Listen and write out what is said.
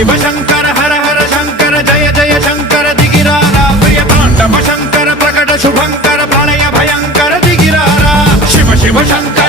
शिव शंकर हर हर शंकर जय जय शंकर दिगिरारा प्रिय तांडव शंकर प्रकट शुभंकर प्रलय भयंकर दिगिरारा शिव शिव शंकर